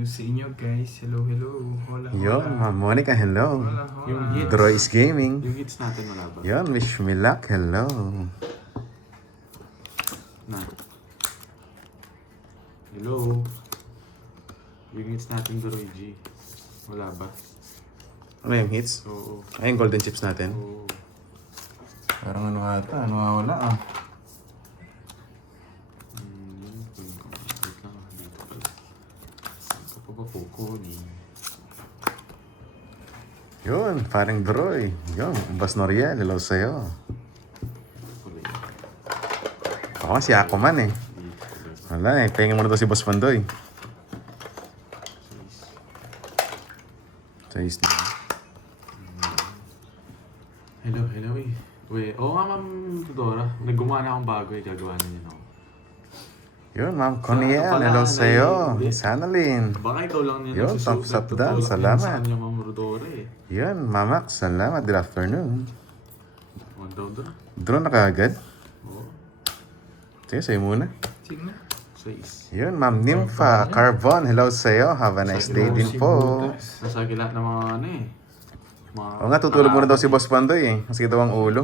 Hello sa inyo guys. Hello, hello. Hola, hola. Yun, Ma'am Monica, hello. Hola, hola. Yung hits. Droids Gaming. Yung hits natin wala ba? Yun, wish me luck, hello. Na. Hello. Yung hits natin Droid G. Wala ba? Ano yung hits? Oo. Ay, yung golden chips natin. Oo. Parang ano ata, ano wala ah. Wait lang. Dito pala. Saan ka pa ba kukunin? Yun, parang Droy. Yun, Bas Noriel, hello sa'yo. Pala yun. Ako si Aquaman eh. Dito pala. Wala eh, pahingin mo na to si Boss Pandoy. Sayis na. Hello, hello eh. Wait, oo nga Ma'am Dora. Naggumawa na akong bago eh. Gagawa na niya ako. Yun, Ma'am Coniel, pala, hello sa'yo. hindi. Sanalin. Baka ikaw lang niya Yun, thumbs up down. Salamat. Sa kanya Ma'am Dora eh. Yun, Mamak, salamat. Good afternoon. Huwag daw Dora. Drone na kaagad. Oo. Sige, sa'yo muna. Sige na. 6. Yun, Ma'am Nympha Carbon, hello sa'yo. Have a nice day din po. Nasa gila ng mga ano eh. Mga O nga, tutulog muna daw si Boss Pandoy eh. Kasi daw ang ulo.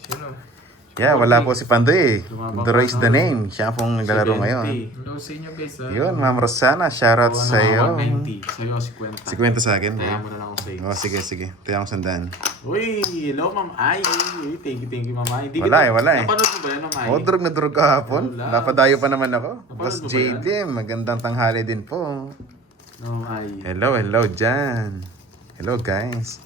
Sino? Yeah, wala po si Pandoy eh. Lumabang Droids pa the na. name. Siya pong naglalaro ngayon. Hello sa inyo guys. Yun, Ma'am Rosana, shoutout sa'yo. 190. Sa'yo, 50. 50 sa akin. Kaya mo na lang ako sa Oh, sige, sige. Tiyan ko sandaan. Uy, hello Ma'am Ai. Uy, thank you Ma'am Ai. Hindi Wala eh, wala eh. Napanood mo ba yan Ma'am Ai? Oh, drug na drug kahapon. Wala. Napadayo pa naman ako. Napanood Boss mo ba yan? JD, magandang tanghali din po. No, Ai. Hello, hello dyan. Hello guys.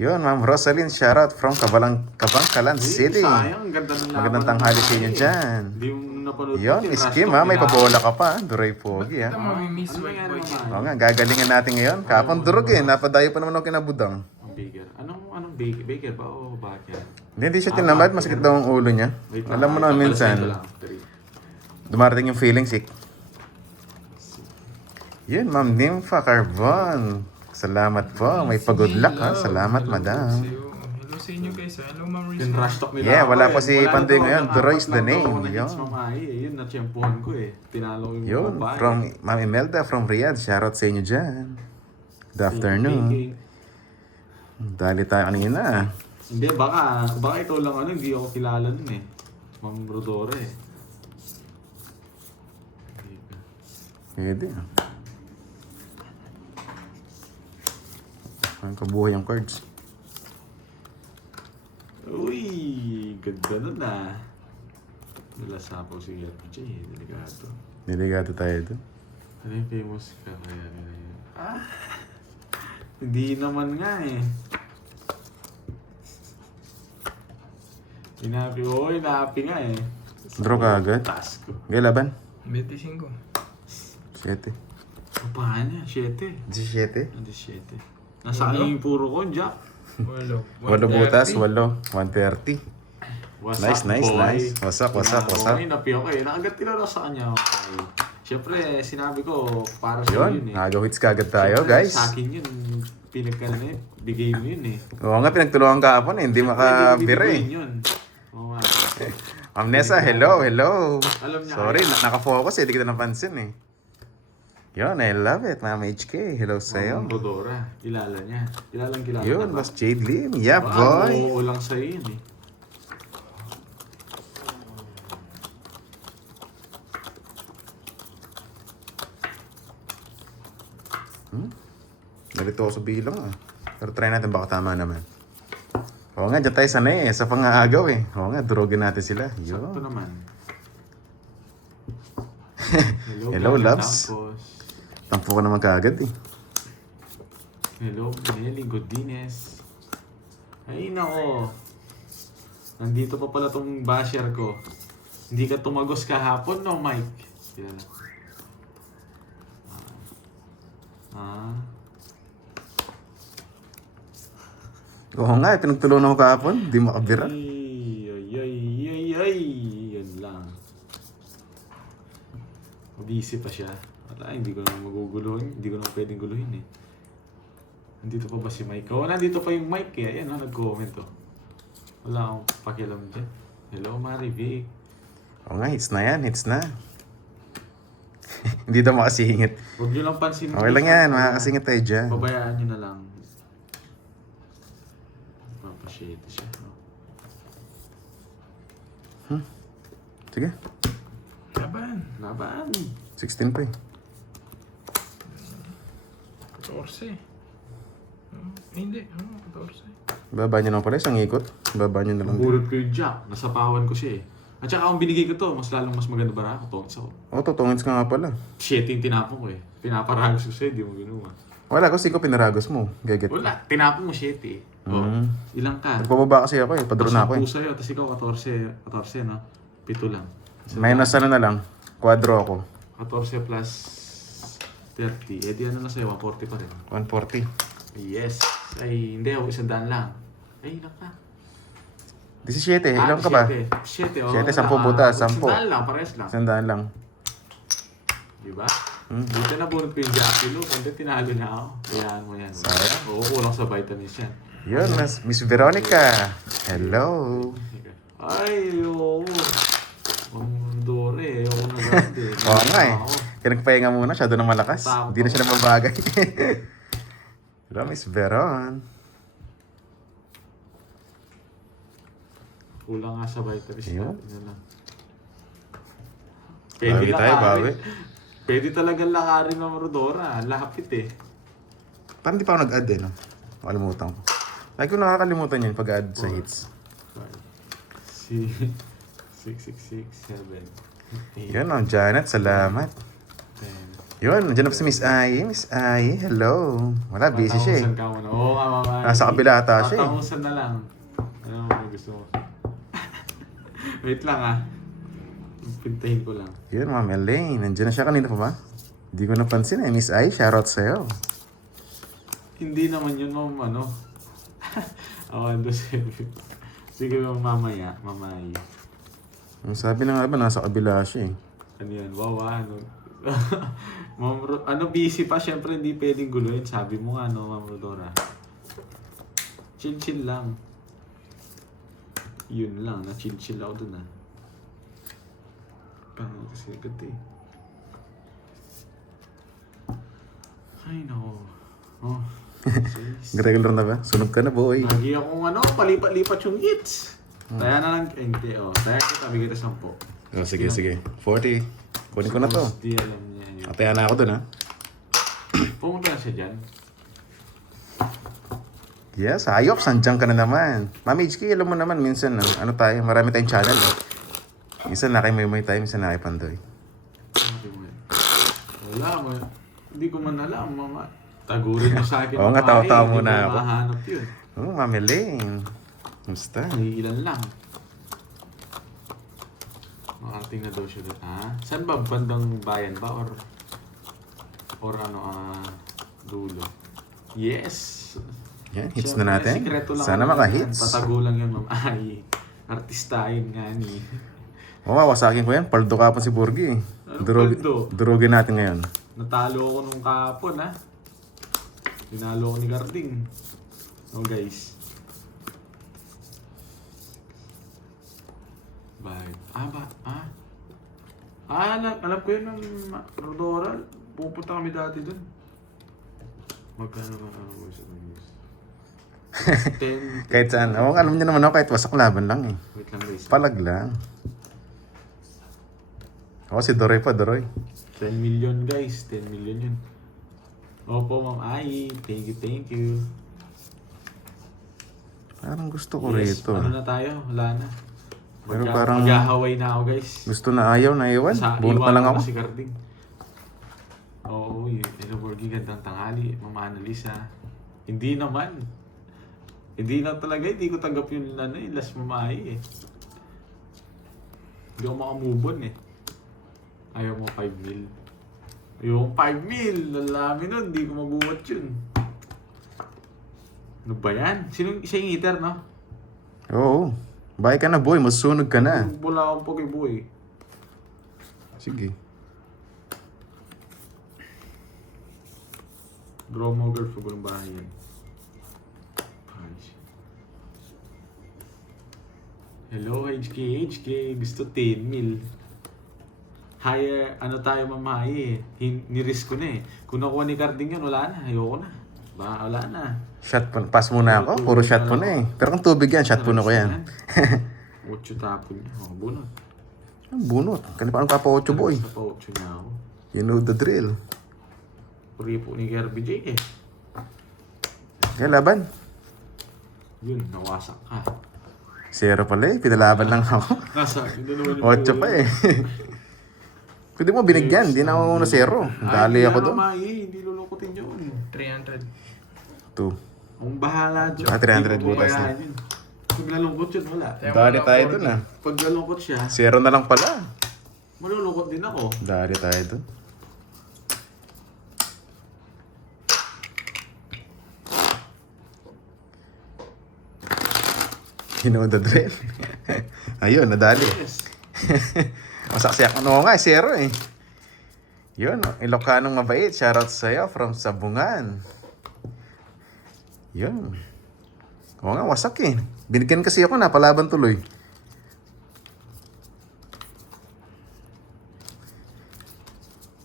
Yun, Ma'am Rosalyn, shoutout from Kabangkalan Uy, City. sayang, ganda ng laban Magandang ng tanghali Ma'am sa inyo Ai eh. dyan. Hindi yung napanood mo. Yun, tinrash Skim talk ha, may nila. pabola ka pa. Duray Pogi ha. Ito mamimiss Ano white nangyari, boy. Ma'am Ai? Oo nga, gagalingan natin ngayon. Kapon durog eh, napadayo pa naman ako kinabudang. Ang baker. Anong baker? Baker ba o bakit? Hindi siya tinamad, masakit daw ang ulo niya. Wait lang, Alam mo na ay, minsan, papalasin ko lang. Three. dumarating yung feeling sick. Yun, Ma'am Nympha Carbon. Salamat po, may pag-good luck ha. Salamat, Hello madam. sa'yo. Hello sa inyo guys. Hello Ma'am Rizzo. Tinrush talk nila Yeah, ako wala eh. pa si Wala Pandoy daw, ngayon. ang Droids apat the lang daw name. ako na hits, Yun. Ma'am Ai eh. Yun, natsyempohan ko eh. Tinalo yung Yun, babae. from Ma'am Imelda from Riyadh. Shoutout sa inyo dyan. Good afternoon. Dali tayo kanina. Hindi, baka ikaw lang ano, hindi ako kilala nun eh. Ma'am Rodora eh. Pwede. Ang kabuhay ang cards. Uy, ganda nun ah. Nalasapaw si RJ, delikado. Delikado tayo doon. Ano yung famous ka kaya nila yun? Hindi naman nga eh. Inapi nga eh. Draw ka agad? Task ko. Okay, laban. 25. 7. Paano? 7. 17. 17. Nasaan yung puro ko, Jack? Walo. 8 butas, 8. 130. What's Nice, up, nice, boy? nice. What's up, what's up, what's up? Boy, napi ako eh. Nakagat tinuro sa kanya. Okay. Siyempre, sinabi ko, para sa yun Yun, eh. nag-hits kagad tayo, Siyempre, guys. Sa akin yun, pinagkalan eh. Bigay mo yun eh. Oo nga, pinagtulungan kahapon eh. Hindi makabira Bibigay eh. yun. Oo nga. Ma'am Nessa, hello, hello. Alam niya Sorry, kaya. nakafocus eh. Hindi kita napansin eh. Yun, I love it, Ma'am HK. Hello sa'yo. Ma'am Rodora. Kilala niya. Kilalang kilala Yun, na ba? Boss Jade Lim. Yeah, Baka boy. oo lang sa'yo yun eh. Nalito ako sa bilang ah. Pero try natin baka tama naman. Oo nga, dyan tayo sanay eh. Sa pangaagaw eh. Oo nga, durugin natin sila. Sakto Yun. naman. Hello, Gary loves. Campos. Tampo ko naman kaagad eh. Hello, Nelly Godines. Ay, nako. Nandito pa pala tong basher ko. Hindi ka tumagos kahapon, no, Mike? Yan. Oo nga, pinagtulungan ako kahapon. Di makabira. Ay. Yan lang. Busy pa siya. Wala, hindi ko na maguguluhin. Hindi ko na pwedeng guluhin eh. Nandito pa ba si Mike? Oh, nandito pa yung Mike eh. Ayan, nag-comment oh. Wala akong pakialam dyan. Hello, Marivic. Oo nga, hits na yan. Hits na. Hindi daw makasingit. Huwag nyo lang pansin. Okay lang yan, makakasingit tayo dyan. Pabayaan nyo na lang. Papasyete siya. Sige, Laban. Laban. 16 pa eh. 14. Hindi. 14. Baba nyo lang pala, isang ikot. Baba nyo na lang. Burot ko yung jack. Nasapawan ko siya eh. At saka kung binigay ko to, mas lalong mas maganda ba ako? Tongits ako. Oo, tutungits ka nga pala. Shit yung tinapon ko eh. Pinaparagos ko sa'yo, di mo ginawa. Wala, kasi ko pinaragos mo. Gaget. Wala, tinapon mo shit eh. Oh, ilang ka? Nagpababa kasi ako eh, padro na ako eh. Tapos sa'yo, tapos ikaw 14 no? 7 lang. Minus ano na lang, quadro ako. 14 plus 30. Eh di ano na sa'yo, 140 pa rin. 140. Yes. Ay, hindi ako, 100 lang. Ay, ilang ka? 17, ilang ka ba? 7, 7, 10 butas, 10. 100 lang, pares lang. 100 lang. Diba? Buti na bunot ko yung Jackie Lou. Kundi tinalo na ako. Kayaan mo yan. Sayang. Oo, kulang sa vitamins yan. Yun, Miss Veronica. Hello. Ay, oo. Ang dore, ayoko na dati. Oo nga eh. Kaya nagpahinga muna, siya doon na malakas. Takot Hindi na siya nababagay. Hello, Miss Veron. Kulang nga sa vitamins Ayun. natin. Yan lang. Bawi tayo, bawi. Pwede talagang lakarin ng Rodora. Lapit eh. Parang di pa ako nag-add eh, no? Nakalimutan ko. Lagi ko nakakalimutan yun pag-add sa hits. 6, 7, 8, Yun, Ma'am Janet, salamat. 10. Yun, nandiyan na po si Miss Ai. Miss Ai, hello. Wala, busy siya eh. Tatangusan ka muna. Oo nga, mama. Nasa kabila ata siya eh. Tatangusan na lang. Ano mo gusto mo? Wait lang ah. Pintahin ko lang. Yun, Ma'am Elaine. Nandiyan na siya kanina pa ba? Hindi ko napansin eh. Miss Ai, shoutout sa'yo. Hindi naman yun, ma'am, ano. Ako, sige, mamaya. Mamaya. Ang sabi na nga ba, nasa kabila siya eh. Ano yan? Wow, ano. Ma'am ano, busy pa. Siyempre, hindi pwedeng guluhin. Sabi mo nga, no, Ma'am Rodora. Chill-chill lang. Yun lang. Na-chill-chill ako dun, ah. Paano kasi agad eh. Ay, no. Oh. Regular na ba? Sunog ka na, boy. Lagi akong ano, palipat-lipat yung hits. Kaya na lang, hindi, oh. Kaya kita, bigay kita 10. Oh, sige, sige. 40. Kunin ko na to. Di alam niya yun. Ataya na ako dun ha. Pumunta na siya dyan. Yes, ayop, sandyang ka na naman. Mami HK, alam mo naman, minsan, ano tayo, marami tayong channel. Eh. Minsan na kay Moy tayo, minsan na kay Pandoy. Sabi mo yan. Wala mo. Hindi ko man alam, mama. Tagurin mo sa akin. Oo nga, tawa-tawa muna ako. Hindi ko mahanap yun. Oh, Mami Lane. Kamusta? Ay, ilan lang. Makarating na daw siya doon. Ha? Saan ba? Bandang bayan ba? Or ano, dulo? Yes! Yan, hits Siyempre, na natin. sikreto lang Sana ano maka-hits. yan. Patago lang yun, ma'am. Ay, artistahin nga ni. Oo, wawasakin ko yan. Paldo kapon si Borgie. Ano paldo? Durugin natin ngayon. Natalo ko nung kahapon, ha? Tinalo ko ni Garding. Oh, guys. Bye. Alam ko yun ng Rodora. Pupunta kami dati dun. Magkano ba ako sa news? 10. Kahit saan. Oo, alam niyo naman ako, kahit wasak laban lang eh. Wait lang guys. Palag lang. Oo, si Doroy pa, Doroy. 10 million guys. 10 million yun. Opo, Ma'am Ai. Thank you. Parang gusto ko Yes, rito. ano na tayo? Wala na. Pero parang- Mag-ahaway na ako guys. Gusto na ayaw, na iwan. Bunot na lang ako. Si Garding. Oo, hello Borgie, gandang tanghali. Mama Annalisa. Hindi naman. Hindi na talaga, hindi ko tanggap yung last mamahay eh. Hindi ako makamove on eh. Ayaw mo 5 mil. Yung 5 mil, lalami nun, hindi ko mabuhat yun. Ano ba yan? Siya yung eater, no? Oo. Bye ka na, boy. Masusunog ka na. Wala akong Pokeboy. Sige. Draw mo girl, fugulong bahay yan. Hello, HK. Gusto 10 mil. higher, ano tayo mamahi eh. Ni-risk ko na eh. Kung nakuha ni Carding yun, wala na. Ayoko na. Wala na. Shot po. Pass muna ako. Puro shot po na eh. Pero kung tubig yan, shot po na ko yan. 8 tapon niya. Oh, bunot. Bunot. Kanina pa ang 8 boy. Sa pa 8 niya ako. You know the drill. Puri po ni Kirby J eh. Kaya laban. Yun, nawasak ka. 0 pala eh. Pinalaban lang ako. Nasa, hindi naman yung 8 pa eh. Pwede mo binigyan. Hindi na ako na 0. Dali ako doon. Hindi lulukutin yun. 300. 2. Ang bahala dyan. 300 butas na. Pag nalungkot yun, wala. Dali tayo doon ah. Pag nalungkot siya, 0 na lang pala. malulungkot din ako. Dali tayo doon. You know the drill. Ayun, nadali. Yes. Masaksayak. Ano nga, 0 eh. Yun, Ilocanong mabait. Shoutout sa'yo from Sabungan. Yun. Oo nga, wasak eh. Binigyan kasi ako, napalaban tuloy.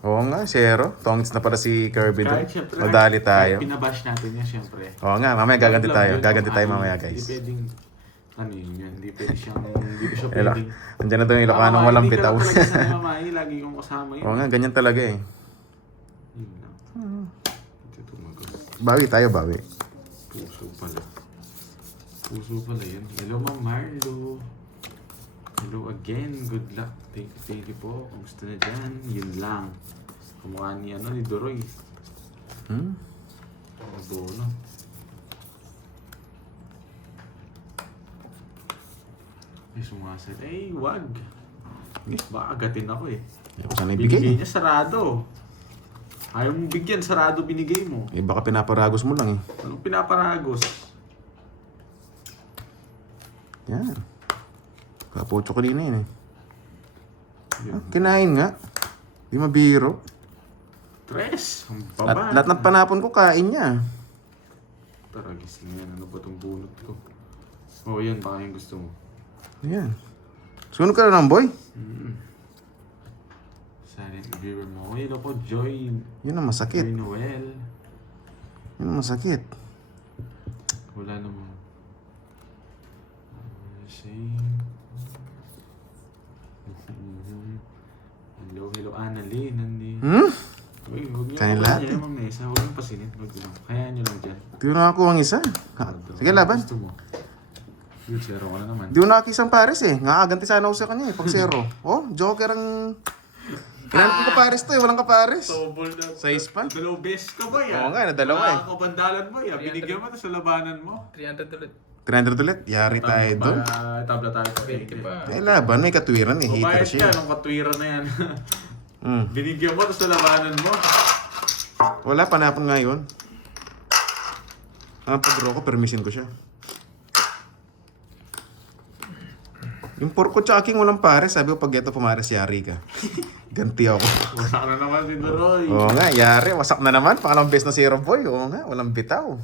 Oo nga, 0. Tongits na pala si Kirby doon. Kahit syempre, Madali tayo. kahit pinabash natin yan, syempre. Oo nga, mamaya gaganti tayo. Yun, Gaganti tayo ano, mamaya, guys. Hindi pwedeng, ano yun, hindi pwede siyang, hindi ko siya Hello. pwedeng. Andiyan na doon yung Ilocanong walang bitaw. Hindi ka lang talaga sa mamahi, lagi kong kasama yun. Oo nga, ganyan talaga eh. Yun lang. Ito tumagal. Bawi tayo, bawi. Puso pala. Puso pala yun. Hello, Ma'am Marlo. Hello again. Good luck. Thank you po. Kumusta na dyan? Yun lang. Kumukha ni, ni Doroy. Mabono. Ay, sumasad. Ay, wag. Baka agatin ako eh. Hindi ko sana Binigay ibigay. niya sarado. Ayaw mong bigyan, sarado binigay mo. Eh, baka pinaparagos mo lang eh. Anong pinaparagos? Yan. Kapocho ko din yun eh. Kinain nga. Di mabiro. Tres! Ang baba. Lahat ng panapon ko, kain niya. Tara, gising yan. Ano ba itong bunot ko? Oh, yan. Baka yung gusto mo. Yan. Sunod ka na lang, boy. Silent viewer mo. Uy, hello po, Joy. Yun ang masakit. Joy Noel. Yun ang masakit. Wala namang. Same. Hello, Annalyn. Uy, huwag niyo Kain ako lahat niya, mamesa. Huwag niyong pasinit. Huwag lang. Kayaan niyo lang dyan. Di ko nakakuha ang isa. Sige, laban. Gusto mo. Yun, zero ka na naman. Di ko nakakisang pares eh. Ngakaganti sana ako sa kanya eh. Pag 0. Oh, joker ang... Kailangan kong kapares to eh. Walang kapares. Double na. Size pa? Dalawang beses ka ba yan? Oo nga, nadalawa eh. Nakakabandalan mo yan. Binigyan mo ito sa labanan mo. 300 ulit. 300 ulit. Yari tayo doon. Tabla tayo. 20 pa. Eh, laban. May katwiran eh. Hater Kumayad siya. ka nung katwiran na yan. Mm. Binigyan mo ito sa labanan mo. Wala, panapon nga yun. Ang pag-draw ko, permission ko siya. Yung pork ko tsaka king walang pares. Sabi ko, pag ito pumares, yari ka. Ganti ako. Wasak na naman si Doroy. Oo nga, yari. Wasak na naman. Pangalawang best na 0 boy. Oo nga, walang bitaw.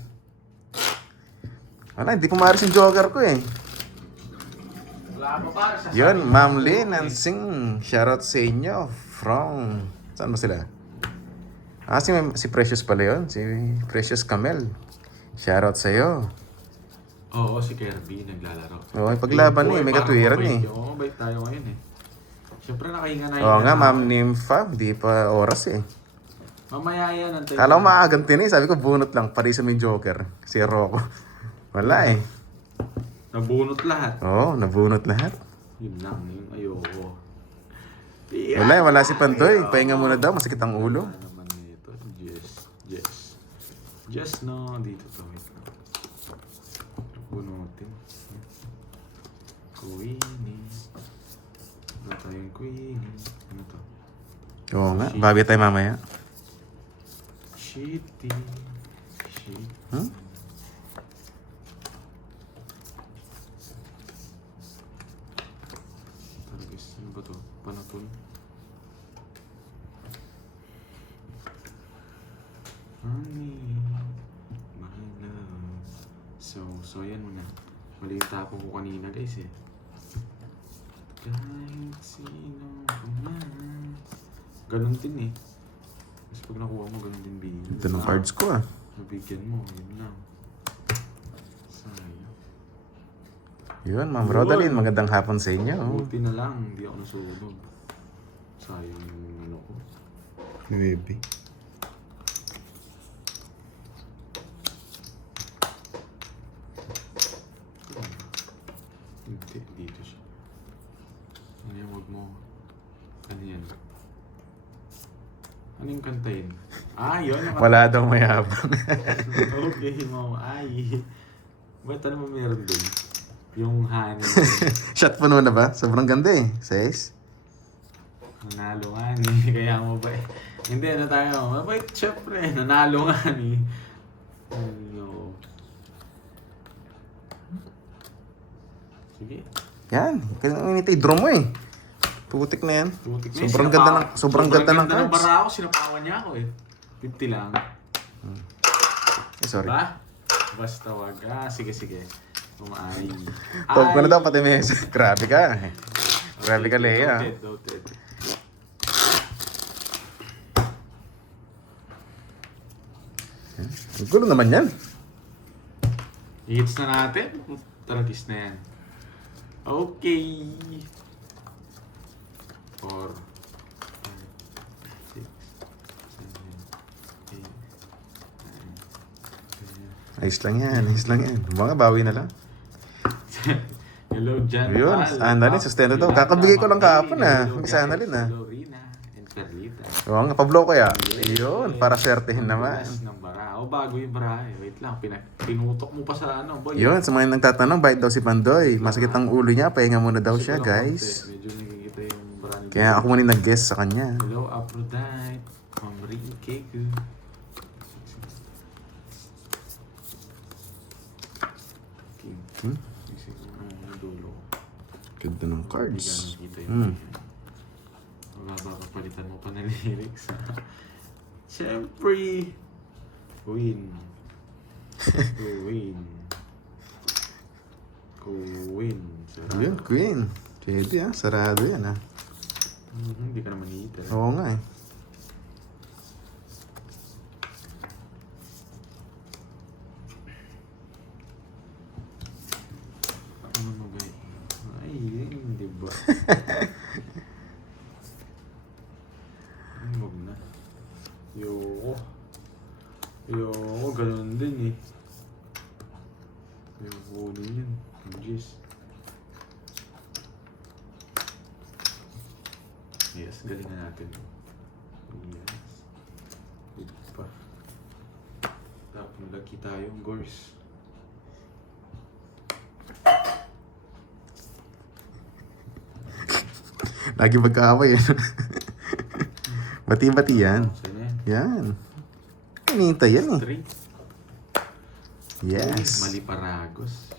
Wala, hindi pumares yung joker ko eh. Wala pa para sa Yun, Ma'am Lynn and Sing. Shoutout sa inyo from... Saan ba sila? Si Precious pala yun. Si Precious Camel. Shoutout sa'yo. Oo, si Kirby naglalaro. Oo, paglaban eh. May katwiran eh. Oo, bait tayo ngayon eh. Siyempre nakahinga na Oo nga, Ma'am Nympha. Di pa oras eh. Mamaya yan. Antay Kala ko maaganti na eh. Sabi ko, bunot lang. Parisa mo yung joker. Si Rocco. Wala eh. Nabunot lahat. Oo, nabunot lahat. Yun lang, yung ayoko. Wala eh, wala si Pantoy. Pahinga muna daw. Masakit ang ulo. Wala naman nito. Just no. Dito to. Wait lang. Bunutin. Queenie. Ano tayong Queenie? Ano to? Oo nga, babi tayo mamaya. Shitty. Hmm? Taragis. Ano ba to? Panapon. Honey. My love. So yan muna. Mali yung tapo ko kanina guys eh. Kahit sino man. Ganun din eh. Kasi pag nakuha mo, ganun din bigyan. Ito ng cards ko ah. Nabigyan mo, yun lang. Sayang. Yun, Ma'am Yun. Rodalyn, magandang hapon sa inyo. Buti na lang, hindi ako nasunog. Sayang yung ano ko. Baby. Hindi, dito siya. Ano yan, wag mo. Ano yan? Ano yung kanta yun? Yun. Wala daw mayabang. Okay, mama. Ba't ano mo meron dun? Yung honey. Shot po naman na ba? Sobrang ganda eh. 6. Nanalo nga ni. Kaya mo ba Hindi, ano tayo? Mabait, syempre. Nanalo nga ni. Ano? Sige. Yan. Kailangan draw mo eh. Putik na yan. Putik na yun. Sobrang ganda ng ng cards. bara ako. Sinapawan niya ako eh. 50 lang. Sorry. Ba? Basta wag. Sige. Umay. Tawag ko na daw pati may grabe ka. Grabe ka, Leia. Noted. Ang gulo naman yan. I-hits na natin. Taragis na yan. Okay. 4, 5, 6, 7, 8, 9, 10. Ayos lang yan. Mga bawi na lang. Hello, Jan. Yun, Annalyn, sustento daw. Kakabigay ko lang kahapon Miss Annalyn Hello, Rina. And Perlita. Oo nga, Pablo ko ya. Yun, para swertehin naman. Ng bara. Bago yung bara eh. Wait lang, pinutok mo pa sa ano, boy. Yun, sa mga nagtatanong, bakit daw si Pandoy? Masakit ang ulo niya, pahinga muna daw siya, guys. Medyo nakikita yung bara ni Kaya ako muna nag-guess sa kanya. Hello, Aphrodite. Ma'am Rin Keku. Hmm? Dulo. Ganda ng Hindi cards. ka nakita yung Hmm. Papalitan mo pa ng lyrics. Siyempre. Queen. Yun, Queen. Pwede sarado yan Hindi ka naman hihitar. Oo nga eh. Ano mo ba? Ay, hindi ba? Huwag na. Ayoko, ganun din eh. Ayoko din yun. Jeez. Yes, galingan natin. Yes. Good pa. Tapos nalaki tayong gores. Lagi magkaaway eh. Bati-bati yan. Saan yan? Yan. Hinihintay yan eh. Straight. Yes. Mali paragos.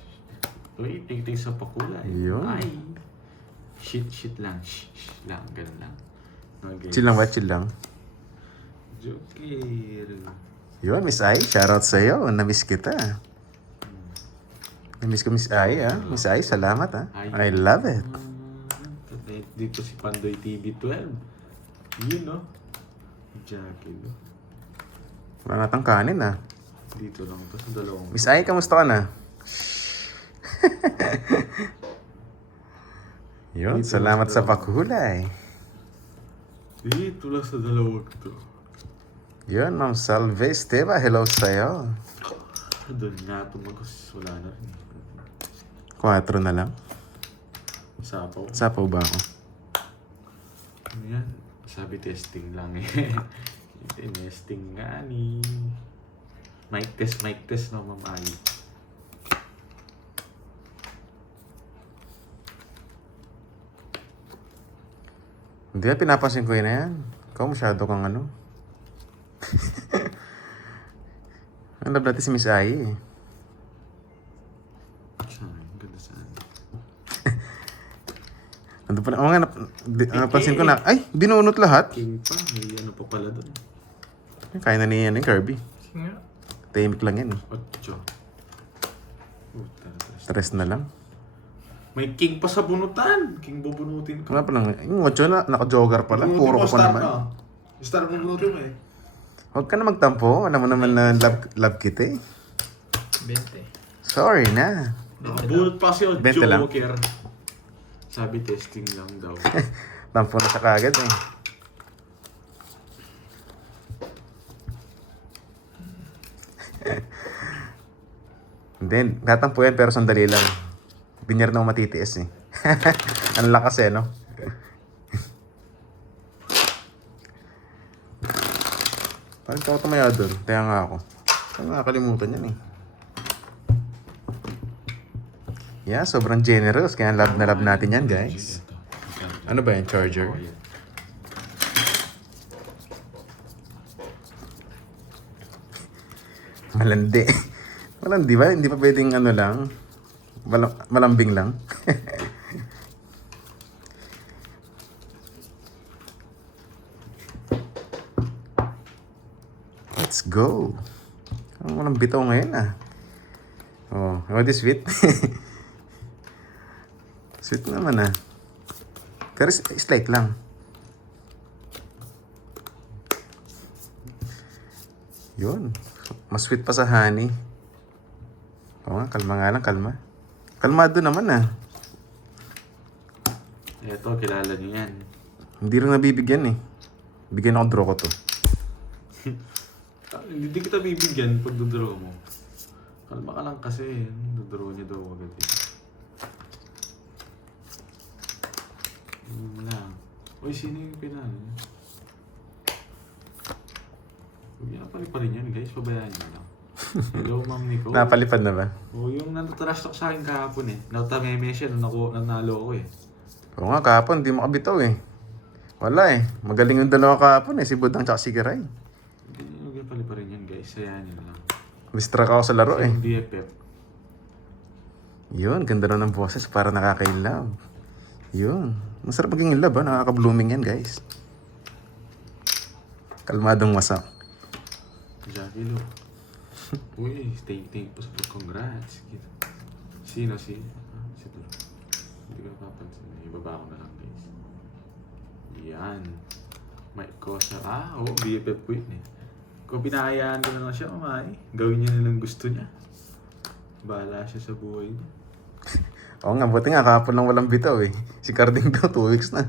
Uy, tingting sa pakulay. Yun. Ay. Shit lang. Shh lang. Ganun lang. Okay. Chill lang ba? Chill lang. Joker. Yun, Miss Ai. Shoutout sa'yo. Na-miss kita. Na-miss ko Miss Ai Miss Ai, salamat I love it. Dito si Pandoy TV12. Yun no? Jackie no? Wala natang kanin Dito lang to sa dalawang. Miss Ai, kamusta ka na? Yun, Dito salamat lang sa sa pakulay. Dito lang sa dalawang to. Yun, Ma'am Salve Esteva, hello sa'yo. Doon nga tumagos. Wala na rin. 4 na lang. Sapaw. Sapaw ba ako? Ano yan? Sabi testing lang eh. Testing nga ni. Mic test no, Ma'am Ai. Hindi pinapansin ko yun na yan. Ikaw masyado kang ano. Ang love natin si Miss Ai eh. Saan? Ganda saan? Ano pa na? Oo nga, napansin ko na. Ay, binunot lahat. King pa. May ano pa pala doon. Kaya na ni Kirby. Sige nga. Tahimik lang yan. 8. Stress na lang. May king pa sa bunutan. King bubunutin ko. Nga pa lang. Yung 8 na, naka-jogger pa lang. Puro ko pa naman. Star mo muna mo eh. Huwag ka na magtampo. Alam mo naman na love kita eh. 20. Sorry na. Nakabunot pa kasi yung 20 lang. Joker. Sabi testing lang daw. Tampo na siya kagad eh. Hindi, tatampo yan pero sandali lang. Binyar na ako matitiis eh. Ang lakas eh, no? Parang ako tumaya doon. Kaya nga ako. Parang nakakalimutan yan eh. Yeah, sobrang generous. Kaya love na love natin yan, guys. Ano ba yan? Charger? Oh, yan. Malandi. Malandi ba? Hindi pa pwedeng ano lang. Malambing lang. Let's go. Ang walang bitaw ngayon ah. Oh, what is sweet? Sweet naman ah. Pero slight lang. Yun. Mas sweet pa sa honey. Oo nga, kalma nga lang, kalma. Kalmado naman ah. Eto, kilala niyo yan. Hindi rin nabibigyan eh. Bigyan ako draw ko to. Hindi kita bibigyan pag dodraw mo. Kalma ka lang kasi. Dodraw niya daw agad eh. Lang. Uy, sino yung pinano? Huwag niya napaliparin yan guys. Pabayaan niyo lang. Hello, Ma'am Nico. Napalipad na ba? O, yung natatrash talk sa akin kahapon eh. Nautameme siya nung nanalo ko eh. Oo nga, kahapon, hindi makabitaw eh. Wala eh. Magaling yung dalawa kahapon eh. Si Budang tsaka si Giray. Huwag niya paliparin yan guys. Sayaan niyo lang. Distract ako sa laro eh. Yung BFF. Yun, ganda na ng boses para nakaka-inlove. Yun. Masarap maging in love ha. Nakaka-blooming yan guys. Kalmadong wasak. Jackie Lo. Uy, thank po sa congrats. Sino si? Si Turo. Hindi ko napapansin. Ibaba ko na lang guys. Yan. May kosa. Oo, BFF po yun eh. Kung pinahayaan ko na lang siya, gawin niya na lang gusto niya. Bahala siya sa buhay niya. Oo nga, buti nga kahapon lang walang bitaw eh. Si Carding daw, 2 weeks na.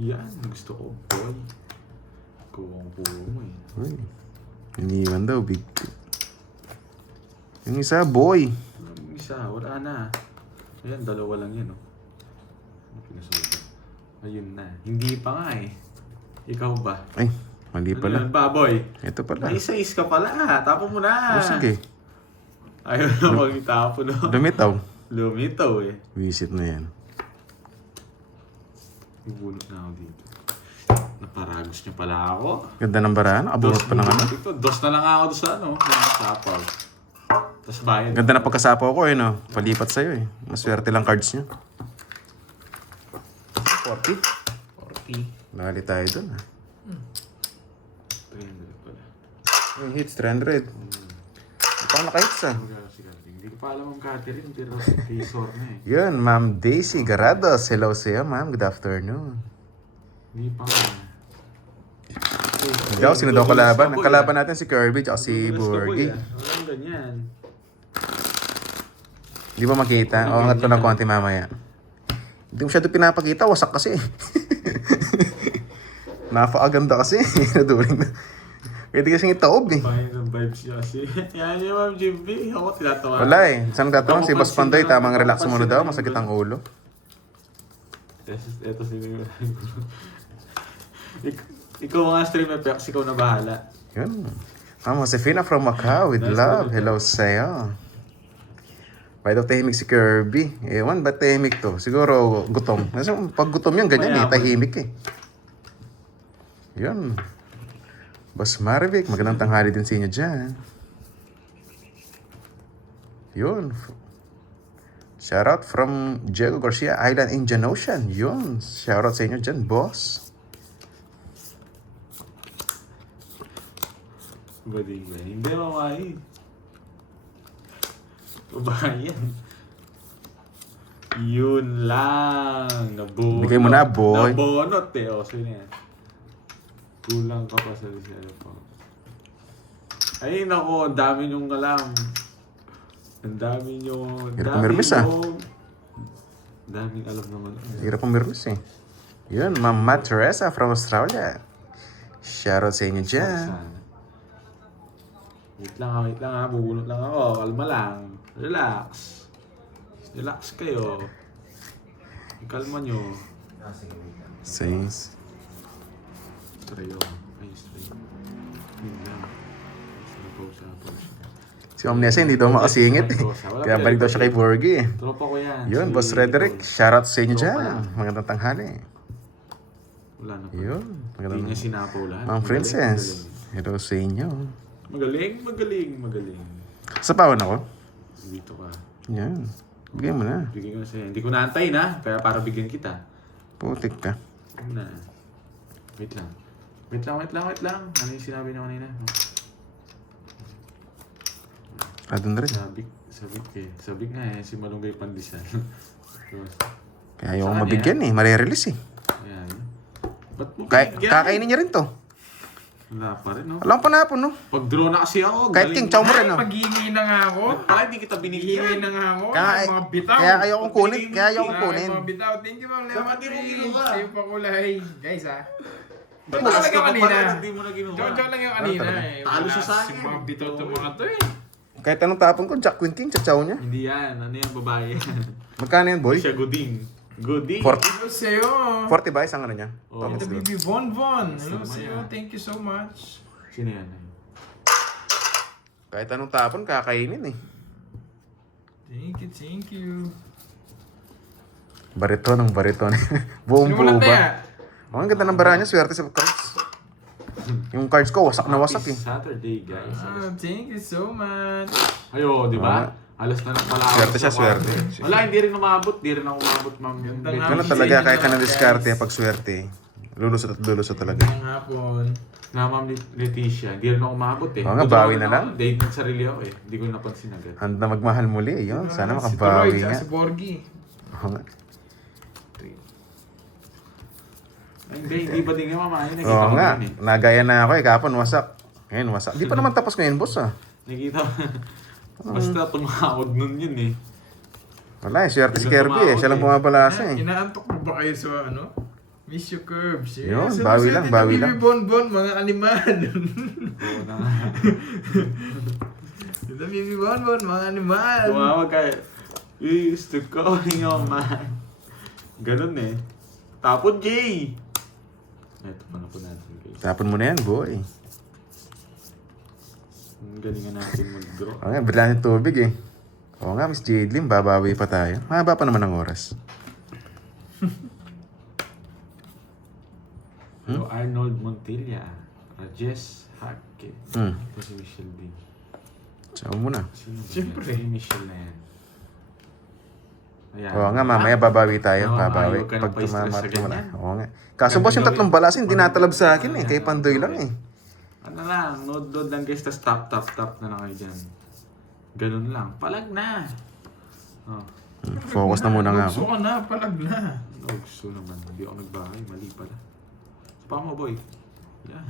Yan, gusto ko. Boy. Kuwang-kuwa mo eh. Uy. Iniwan daw, big. Yung isa, boy. Yung isa, wala na. Ayan, dalawa lang yan, oh. Ano pinasulat? Ayun na. Hindi pa nga eh. Ikaw ba? Ay, mali pala. Ano yan, baboy? Ito pala. May size ka pala. Tapon mo na. Oh, sige. Ayaw na magtapon, no? Lumitaw. Lumitaw eh. Visit na yan. Ibunot na ako dito. Naparagos niya pala ako. Ganda ng barahan. Abunot pa ng ano. Ito, dos na lang ako doon sa ano. Sapaw. Tapos bayad. Ganda na pagkasapaw ko eh, no? Palipat sa'yo eh. Maswerte lang cards niya. 40? 40. Lali tayo dun ah. 300 pala. Yung hits, 300. Ito ako naka-hits ah. Hindi ko pa alam ang Catherine, pero kay Sor na eh. Yun, Ma'am Daisy Garados. Hello sa'yo, ma'am. Good afternoon. Hindi pa nga. Ikaw, sino daw kalaban? Ang kalaban natin si Kirby at si Borgie. Walang ganyan. Di ba makita? O, angat ko ng konti mamaya. Hindi mo siya pinapakita. Wasak kasi. Napakaganda kasi. Naduling na. Pwede kasing itaob eh. Bahay ng vibes niya kasi. Yan yung Ma'am Jimby. Ako tinatawa. Wala eh. Saan tatanong? Si Boss Pandoy, tamang relax muna daw. Masakit ang ulo. Ito si Ikaw mga stream effects, ikaw na bahala. Yun. Josefina from Macau with love. Hello sa'yo. Why daw tahimik si Kirby? Ewan, ba't tahimik to? Siguro gutom. Kasi pag gutom yan, ganyan eh. Tahimik eh. Yun. Boss Marvic, magandang tanghali din sa inyo dyan. Yun. Shoutout from Diego Garcia Island, Indian Ocean. Yun. Shoutout sa inyo dyan, boss. Bading ba? Hindi mamahin. Babayan. Yun lang. Nabunot. Bigay mo na, boy. Nabunot eh. O, sino yan? Kulang ka pa sa cellphone. Ay, nako, ang dami niyong alam. Ang dami niyong... Hirap pumirmis, Daming alam naman. Hirap pumirmis eh. Yun, Ma'am Matt Teresa from Australia. Shoutout sa inyo dyan. Wait lang ha. Bubunot lang ako. Kalma lang. Relax. Relax kayo. Kalma nyo. Saints. Stray yun. Ay, stray. Yun lang. Sa pause. Si Omnesa hindi daw makasingit eh. Kaya balik daw siya kay Borgie eh. Tropa ko yan. Yun, Si Boss Frederick. Shoutout sa inyo Tropa dyan. lang. Magandang tanghali. Wala na pa. Yun. Hindi Magandang niya sinapaw lahat. Ma'am Princess. Hello sa inyo. Magaling. Sa pawan ako? Dito ka. Yan. Bigyan mo na. Bigyan ko na sa'yo. Hindi ko naantay na. Kaya para bigyan kita. Putik ka. Huwag na. Wait lang. Ano yung sinabi niya kanina? Adon rin. Sabik nga eh. Si Malunggay Pandesal. Kaya ayaw ko mabigyan eh. Mare-release eh. Ayan. Ba't mo Kakainin niya rin to. Wala pa rin, no? Alam pa na po, no? Pag-draw na kasi ako. Kahit King Chow mo rin, no? Pag-iingay na nga ako. Hindi kita binigyan. Pag-iingay na nga ako. Kaya- Mga bitaw. Kaya ayaw kong kunin. Kaya ayaw kong kunin. Mga bitaw. Thank you, Ma'am Lemon Dapat di mo Tree. kinuha. Sa'yo pa kulay. Guys, Ba't Joke lang ka yung pa kanina. pala, hindi mo na ginawa? Joke lang yung kanina talaga? eh. Talo Wala siya sa akin. si mga bitaw to mga to eh. Kahit anong tapon ko, Jack Queen King, chachaw niya. Hindi yan. Ano yan, babae yan. Magkano yan, boy? Siya Gooding. 40. Hello sa'yo. 40 ba? Isang ano niya? Oo. Thomas Ito, Doe. Bibi Von Von. Hello Sama sa'yo. yan. Thank you so much. Sino yan? Kahit anong tapon, kakainin eh. Thank you. Bariton ng bariton. Buong Sino mo buo lang ba? kaya? Oh, ang ganda ng bara niya, swerte sa cards. Yung cards ko, wasak na wasak eh. Happy Saturday, guys. Thank you so much. Ayo, di ba? Alas na ng pala. Swerte siya, swerte. Wala, hindi rin umabot. Di rin ako umabot, ma'am. Ganda Betty. nga. Ganun talaga, kahit ka na-discarte pag swerte. Lulusot at lulusot talaga. Ngayong hapon. Na, ma'am Leticia. Di rin ako umabot eh. Oo nga, Totoo bawi na lang. ako. Date ng sarili ako eh. Hindi ko napansin agad. Handa magmahal muli. Yun, sana Si makabawi Tuloy, nga. Si Borgie. Oo nga. Ay, hindi ba din nga, mama? Ay, nakita Oo ko nga, din eh. nagaya na ako eh. Kapon, wasak. Ngayon, wasak. Di pa naman tapos ngayon, boss ah. Nakita ko. Basta tumawag nun yun eh. Wala eh, swerte si Biglang Kirby eh. tumawag Siya lang eh. pumapalasa eh. Inaantok mo ba kayo sa ano? Miss you curves. Yun, So, bawi kasi lang, Tita bawi Bibi lang. Bon Bon, mga animal. Oo na nga. Tita Bibi Bon Bon, mga animal. Tumawag ka eh. You used to calling your man. Ganun eh. Tapon, Jay! Ito pa na po natin, guys. Tapon mo na yan, boy. Ang galingan natin mag-draw. Oo nga, bilang yung tubig eh. Oo nga, Miss Jadeline, babawi pa tayo. Mahaba pa naman ang oras. So, Arnold Montilla. Jess Hackett. Ito si Michelle din. Tsaka mo na. Sino ba Siyempre. yan? Si Michelle na yan. Ayan. Oo nga, mamaya babawi tayo. Oo, Babawi. ayaw ka Pag ng pa-stress tumamat sa mo na. ganyan. Oo nga. Kaso boss, yung tatlong balas, hindi natalab sa akin eh. Kay Pandoy lang eh. Ano lang, node lang guys, tas tap na lang kayo dyan. Ganun lang, palag na. Oh, Focus na muna nga Gusto ako. ka na, palag na. gusto naman, hindi ako nagbahay, mali pala. Pa mo boy. Yan,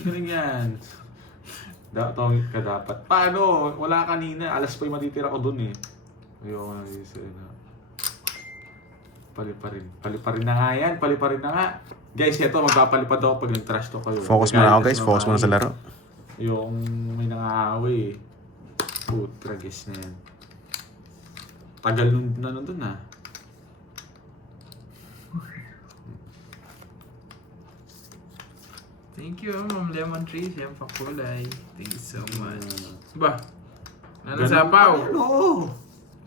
galing yan. Tawag ka dapat. Paano? Wala kanina, alas pa yung matitira ko dun eh. Ayoko na yun. Paliparin na nga yan, paliparin na nga. Guys, ito, magpapalipad ako pag nag-trash talk kayo. Focus muna ako guys, focus muna sa laro. Yung may nangaaway eh. Putra, guess na yan. Tagal nun na nandun ah. Thank you, Ma'am Lemon Tree. Siyang pakulay. Thank you so much. Ba? Nanasapaw. Oo.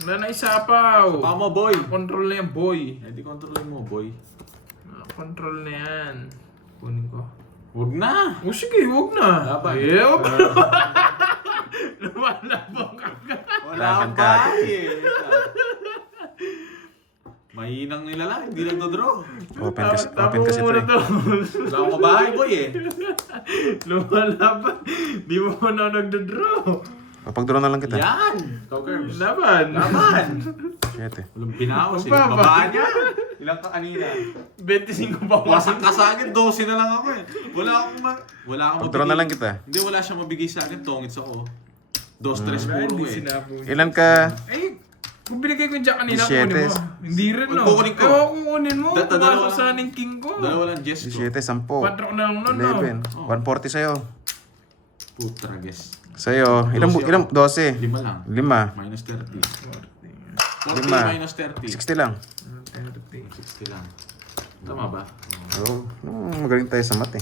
Nanaisapaw. Pa mo, boy. Control na yan, boy. Eh, di kontrolin mo, boy. Control na yan. Kunin ko. Huwag na. O sige, huwag na. Laban. Yup. Lumalabang ka. Wala Laban kang ka. bahay eh. Mahinang nila lang, hindi nagdodraw. Open kasi muna tre. to. Wala akong bahay, boy eh. Lumalaban. Di mo na nagdodraw. Papag-draw na lang kita. Yan! Ikaw, Curbs. Laban. Laban! Shit eh. Walang pinawas eh. Baba. Baba niya. Ilang ka kanina? 25 pa ako. Wasak ka sa akin, 12 na lang ako eh. Wala akong Pag-draw na lang kita. Hindi, wala siyang mabigay sa akin. Tongits ako. 2-3 puro Hindi eh. sinapo. Ilan ka? Ay, kung binigay ko yung jack kanina, 17. kunin mo. Hindi rin, no? Kukunin ko. Oo, kukunin mo. Dalawa Pumasok lang. sa aning king ko. Dalawa lang Jess ko. 17, 10. 4 na lang nun, no? 11. 140 sa'yo. Putra, guess. Sa'yo. Ilang 12? 5 lang. 5. Minus 30. 40 Lima. minus 30. 60 lang. 60 lang. Tama ba? Oo. Magaling tayo sa mate.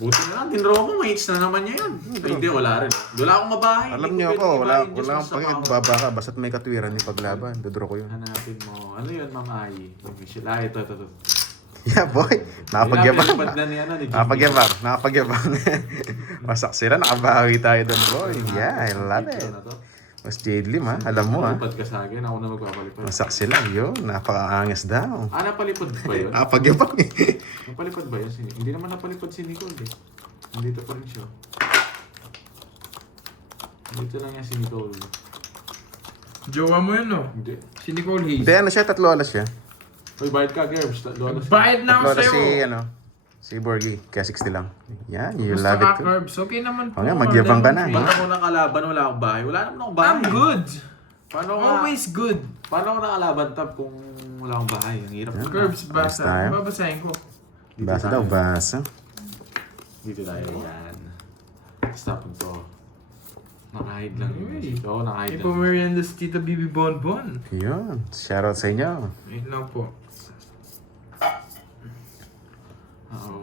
Buti na lang, tinro ko, mates na naman niya yun. Ay, hindi, wala rin. Wala akong mabahay. Alam Hindi niyo ko ako, pwedeng wala ibahin dyan akong sa pakit, tao. baba ka, basta't may katwiran yung paglaban. Dodro ko yun. Hanapin mo. Ano yun, Mamay? Yung Michelle. Ah, ito. Yeah, boy. Nakapagyabang. Nilapad na ni Jimmy. Nakapagyabang. Masak sila, nakabawi tayo doon, boy. Yeah, I love it. Ito na to. Mas Jadlim, ha? Alam mo, ha? Palipad ka sa akin, ako na magpapalipad. Masak sila, yun. Napakaangas daw. Ah, napalipad ba yun? Nakapagyabang, eh. Napalipad ba yun? Hindi naman napalipad si Nicole eh. Nandito pa rin siya. Dito lang yan si Nicole. Jowa mo yun, no? Hindi. Si Nicole Hayes. Hindi, ano siya, 3 alas siya. Uy, bayad ka, Gerbs. Bayad na 3 ako alas sa'yo. si Borgie. Kaya 60 lang. Yan, you Basta love it. ka, too. Curbs. Okay naman po. O nga, magyabang ka na. Pag ako nakalaban, wala akong bahay. Wala naman akong bahay. I'm good. Paano ka? Always good. Paano ako nakalaban tab kung wala akong bahay? Ang hirap. Curbs, Ayos basa. tayo. Babasahin ko. Basa daw, basa. Dito tayo yan. Stop to. Nakahide lang yun. Oo, nakahide Ipo lang. Merienda's Tita Bibi Bonbon. Yun, shoutout sa inyo. Wait lang po. Oo,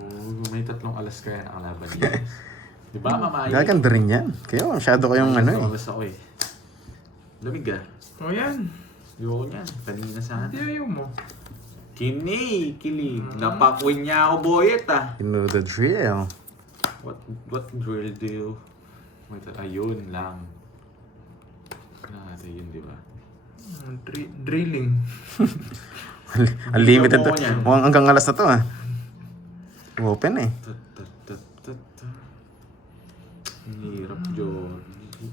may 3 alas kaya nakalaban niya. Di ba, Mamay? Gaganda rin yan. Kayo, masyado kayong ano eh. Alas ako eh. Lamig ah. O yan. Ayoko niyan. Kanina sana. Hindi ayaw mo. Kilig. Napakwin niya ako, boyet ah. You know the drill. What drill do you? Wait, ayun lang. Natin yun, di ba? Drilling. Unlimited Hindi to. ako yan. Mukhang hanggang alas na to ah. Open eh. Ang hirap, Georgie.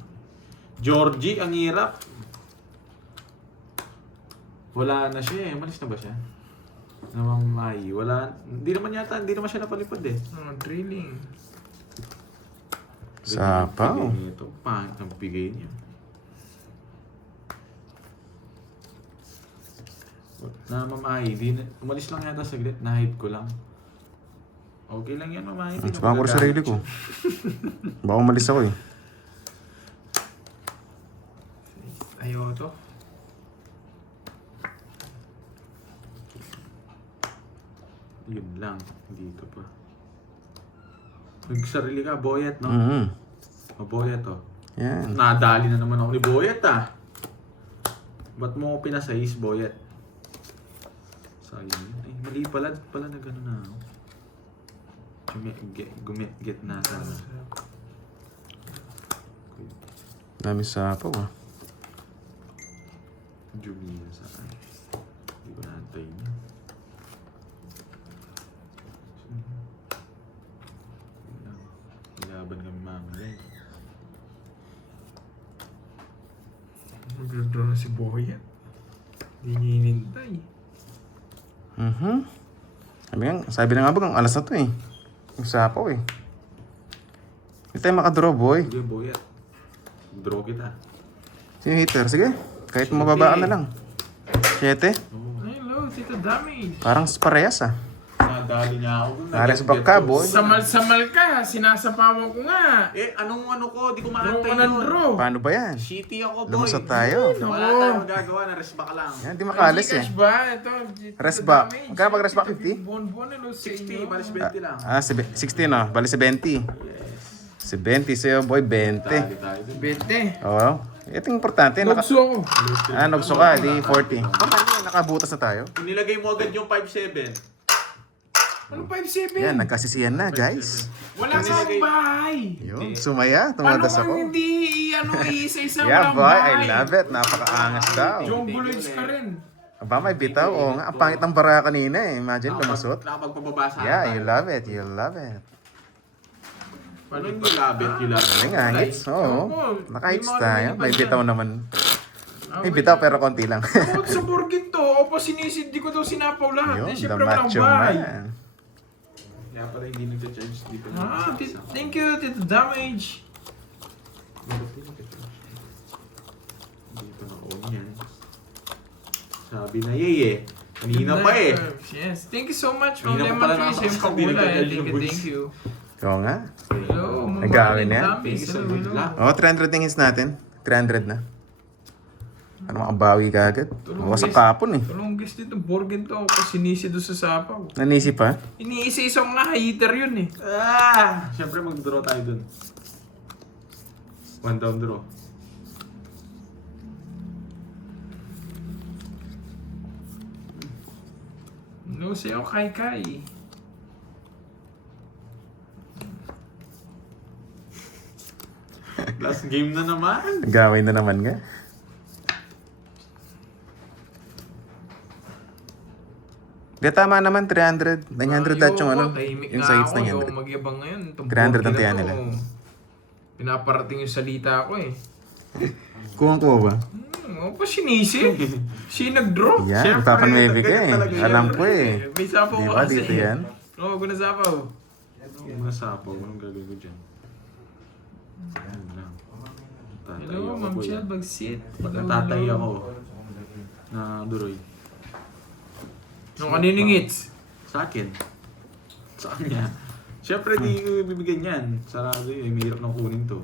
Georgie, ang hirap. Wala na siya eh. Malis na ba siya? Namamay. Wala. Hindi naman siya napalipad eh. Drilling. Sapaw. Ito, pangit ang bigay niya. Namamay. Umalis lang yata saglit. Na-hype ko lang. Okay lang yan, Mamay. Sumahan ko rin sarili ko. Baka umalis ako eh. Ayaw to. Yun lang. Dito pa. Nagsarili ka, boyet, no? O, boyet, oh. Yan. Nadali na naman ako ni boyet, ah. Ba't mo ko pinasayis, boyet? Sayang yun. Ay, mali pala na gano'n na ako. Gumit-get na sana. Dami sapaw ah. Jumina sa akin. Hindi ko naantay niya. Laban kami mamaya. Magladraw na si Boyet. Hindi niya inintay. Sabi na nga ba, ang alas na to eh. Yung sapaw eh. Hindi tayo makadraw boy. Sige, boyet. Draw kita. Sino hitter? Sige. Kahit mababaan na lang. 7. Hello, Tita Damage. Parang parehas ah. Nadali niya ako. Nares back ka, boy. Samal-samal ka. Sinasapawan ko nga. Eh, anong ano ko? Di ko Draw maantay ka na yun. draw. Paano ba yan? Shitty ako, boy. Lumusot tayo. Wala tayong magagawa. Na-resback lang. Yan, di makalis eh. Gcash ba? Ito. Tita Resback. Damage. Magkano pag resback? 50? Bonbon, hello sa 60, inyo. balis 20 lang. 16 ah. Bali 70. Yes. 70 sa'yo boy, 20. Tali tayo dun. 20. Oo. Ito yung importante. Bugso ako. Nagso ka, di 40. Nakabutas na tayo. Nilagay mo agad yung 5-7. Ano 5-7? Yan, nagkasisiyan na guys. Wala sa akong bahay. Yun, sumaya. Paano Tumadas kung ako. hindi isa-isa Yeah walang boy, bahay? I love it. Napakaangas daw. John Buloys ka rin. Aba, may bitaw. Oo nga, ang pangit ng bara kanina eh. Imagine, lumusot. Nakapagpababasa. Yeah, you love it. You love it. Ano yung labit? Galing nga, hits. Oo. Naka-hits tayo. May bitaw naman. May bitaw pero konti lang. Ako sa burgin to, o pa sinisid, di ko daw sinapaw lahat. Yun, Eh, the syempre walang macho bahay. man. Kaya pala hindi nagcha-charge dito. Thank you, Tito Damage. Dito na on yan. Sabi na yay eh. Kanina pa eh. Yes, thank you so much from Kanina Lemon pa pala Trees. Yung nakakasabay pagkulay. na Thank you, boys. thank you. Oo nga. Hello, Nagawin na yan. Thank you so much. Oo, 300 tingins natin. 300 na. Ano makabawi ka agad? Wasak kapon eh. Tulong guys dito, burgin to. Kasi sinisi doon sa sapaw. Nanisip pa? Iniisa-isang nga hater yun eh. Siyempre mag-draw tayo dun. One down draw. No, sa'yo kay. Last game na naman. Nagawin na naman nga. Di tama naman, 300. 900 at yung ano, yung sides na Yung 900. magyabang ngayon. Itong 300 ang burgin tiyan na to, nila. Pinaparating yung salita ko eh. Kuha ba? O pa sinisi. Si nag-draw. Yan, Siyempre, Papa Nueve ka ganyan eh. talaga yan. Alam ko eh. May sapaw Di ko ba kasi. dito yan? Oo, kung nasapaw. Yung mga sapaw, anong gagawin ko dyan? Yan lang. Tatay Hello, ako, Ma'am kuya. Chel, bagsit. Pag natatay ako na duroy. Nung kanining hits. Sa akin. Sa kanya. Siyempre di ko bibigyan yan. Sarado yun. May hirap ng kunin to.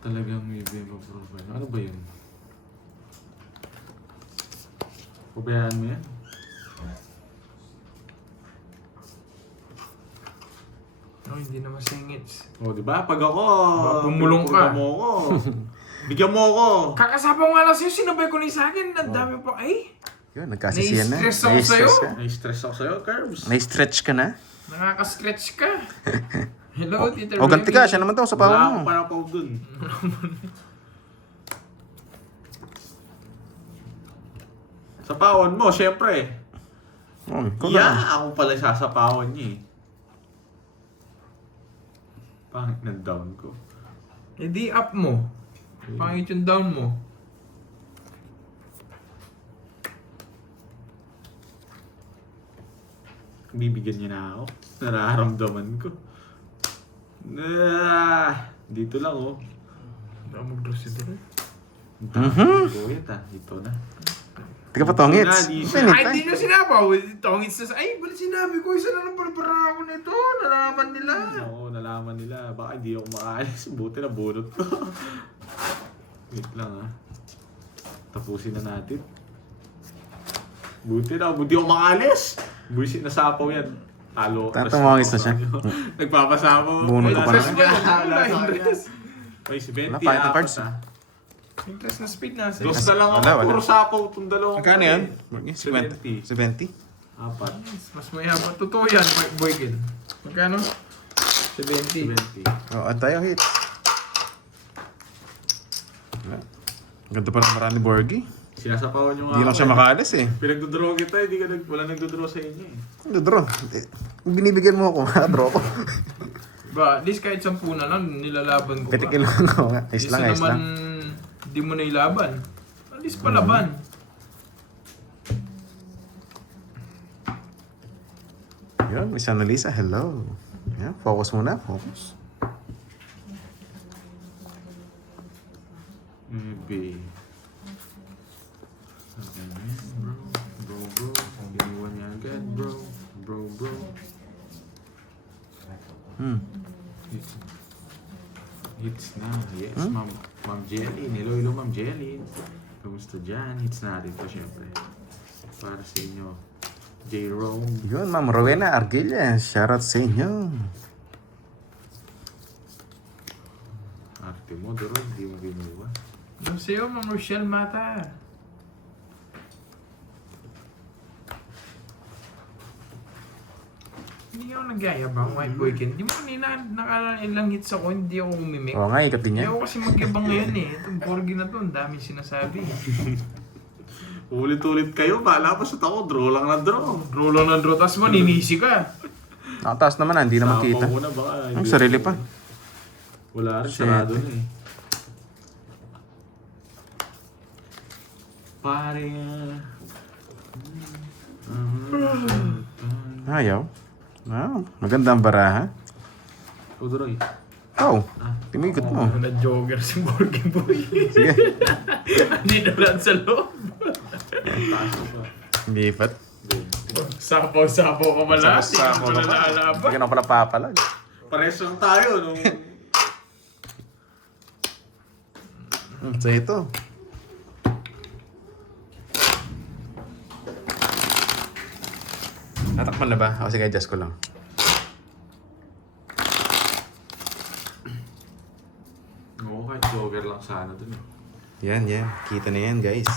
Talagang may Bemba profile. Ano ba yun? Pabayaan mo yan? No, hindi na masingits. O, di ba? Pag ako, Pumulong ka. pinupurga mo ako. Bigyan mo ako. Kakasapaw nga lang sa'yo, sinabay ko na sa akin. Ang dami pa. Ay, Yun, nagkasisiyan na. Nai-stress ako sa'yo. ka. Na-stress ako sa'yo, Curbs. Nai-stretch ka na. nakaka-scratch ka. Hello, Tita O ganti ka, siya naman daw sa Wala pawa akong mo. parapaw dun. Sa pawon mo, syempre. Oh, ikaw Yeah, na. ako pala sasapawan niya eh. Pangit ng down ko. Eh di up mo. Pangit yung down mo. Bibigyan niya na ako. Nararamdaman ko. Dito lang oh. Hindi ako mag-draw si Dre. Buhit ah, ito na. Tika pa tongits. Ay, Ay, hindi nyo sinapaw. Tongits na sa... Ay, bali sinabi ko. Isa na lang palabara ako nito. Nalaman nila. Oo, nalaman nila. Baka hindi ako makaalis. Buti na bunot ko. Wait lang ah. Tapusin na natin. Buti ako makaalis. Buisit na sapaw yan. Talo. Tatumangis na siya. Nagpapasapaw. Bunot ko pa Stress mo na. lang. Wala yung dress. Ay, si Benty. Wala, pahit na apat cards. ah. Yung dress na speed na. Dos na lang ako. Wala, wala. Puro sapaw. Itong dalawang. Magkano yan? 70. 70? Apat. Mas mayabang. Totoo yan, Boy Kid. Magkano? 70. 70. Oo, at tayo hit. Wala. Ganda pa lang marami Borgie. Sinasapawan nyo nga Hindi lang ako siya eh. makaalis eh. Pinagdodraw kita, hindi ka wala nagdodraw sa inyo eh. Ano, draw? Binibigyan mo ako, draw ko. Ba, at least kahit 10 na lang, nilalaban ko pa. Katikin lang ako nga. Ayos lang, ayos lang. Hindi mo na ilaban. At least palaban. Yun, Miss Annalisa, hello. Yan, focus muna, focus. Maybe. Okay, bro. Bro. Iniwan niya agad, bro. Bro. Hits na. Yes, Ma'am Jelly. Hello, Ma'am Jelly. Kamusta dyan? Hits natin to, syempre. Para sa inyo. J-Rome. Yun, Ma'am Rowena Argilla, shoutout sa inyo. Arte mo, Doro. Hindi mo binuwa. Ano sa'yo, Ma'am Rochelle Mata? Hindi ako nagyayabang, White Boy Kid. Hindi mo kanina nakailang hits ako, hindi ako umimik. Oo nga, ikat din niya. Ayaw kasi magyabang ngayon eh. Itong Borgi na to, ang dami sinasabi. Ulit-ulit kayo. Bala pa sa tao. Draw lang na draw. Draw lang ng draw, tas maninisi ka. Nakataas naman, hindi naman kita. Sapaw mo na baka. Ang sarili pa. Wala rin, Shit. sarado na eh. Pare. Ayaw. Wow, magandang baraha. Kuduroy. Oh, Ah. timigot mo. Na jogger si Borgie Boy. Sige. Hindi na lang sa loob. Taas mo pa. Lipat. Sapaw-sapaw ka malati. Sapaw Hindi ka mo pa. na lalaban. Hindi ka na pala papalag. Pares lang tayo nung... So ito. Natakpan na ba? O sige, adjust ko lang. Oo, kahit jogger lang sana dun eh. Yan, yan. Kita na yan, guys.